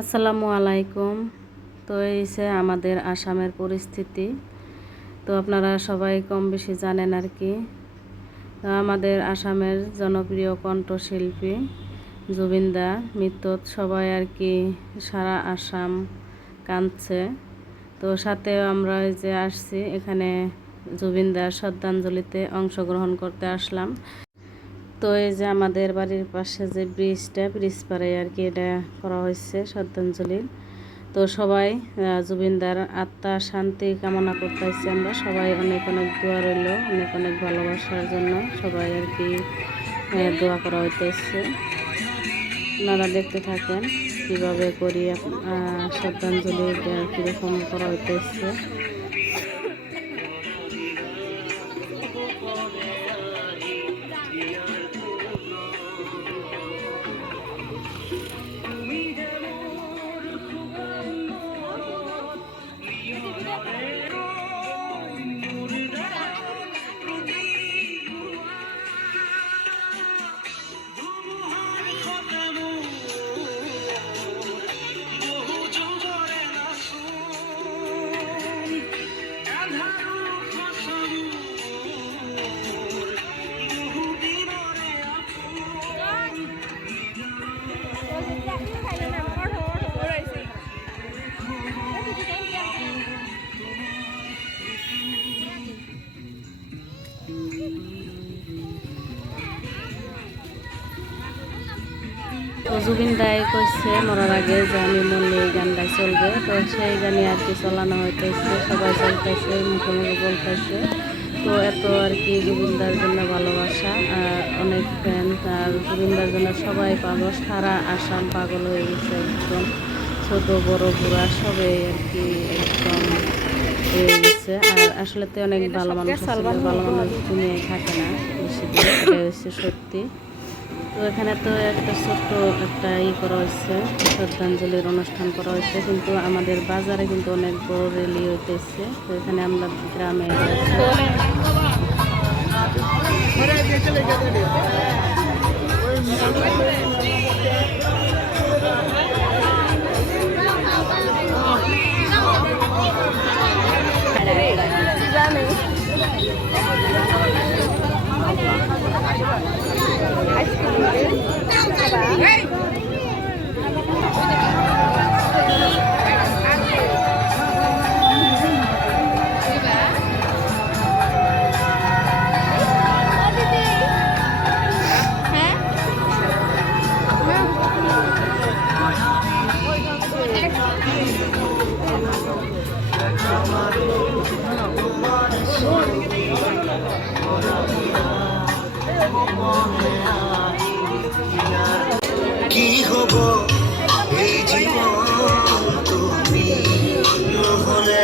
আসসালামু আলাইকুম। তো এই যে আমাদের আসামের পরিস্থিতি, তো আপনারা সবাই কম বেশি জানেন আর কি। তো আমাদের আসামের জনপ্রিয় কণ্ঠশিল্পী জুবিন দা মৃত্যুত সবাই আর কি সারা আসাম কাঁদছে। তো সাথে আমরা এই যে আসছি এখানে জুবিন দার শ্রদ্ধাঞ্জলিতে অংশগ্রহণ করতে আসলাম। তো এই যে আমাদের বাড়ির পাশে যে ব্রিজ পারে আর কি এটা করা হয়েছে শ্রদ্ধাঞ্জলি। তো সবাই জুবিনদার আত্মার শান্তি কামনা করতেছি। আমরা সবাই অনেক অনেক দোয়া রইল, অনেক অনেক ভালোবাসার জন্য সবাই আর কি দোয়া করা হইতেছে। আপনারা দেখতে থাকেন কিভাবে করি শ্রদ্ধাঞ্জলি কীরকম করা হইতেছে। তো জুবিন দাই কইছে মরার আগে যে আমি মরলে এই গানটাই চলবে। তো সেই গানে আর কি চলানো হইতেছে, সবাই চলতেছে, মুখে মুখে বলতেছে। তো এত আর কি জুবিনদার জন্য ভালোবাসা আর অনেক ফ্যান, আর জুবিনদার জন্য সবাই পাগল, সারা আসাম পাগল হয়ে গেছে একদম। ছোট বড় বুড়া সবাই আর কি একদম হয়ে গেছে। আর আসলে তো অনেক ভালো মানুষ আছে, ভালো মানুষ দুনিয়ায় থাকে না বেশি দিন, এটা হচ্ছে সত্যি। তো এখানে তো একটা ছোট্ট একটা করা হয়েছে, শ্রদ্ধাঞ্জলির অনুষ্ঠান করা হয়েছে, কিন্তু আমাদের বাজারে কিন্তু অনেক বড় র্যালি হইতেছে। তো এখানে আমরা গ্রামে কি হব এই জীবন তুমি নহলে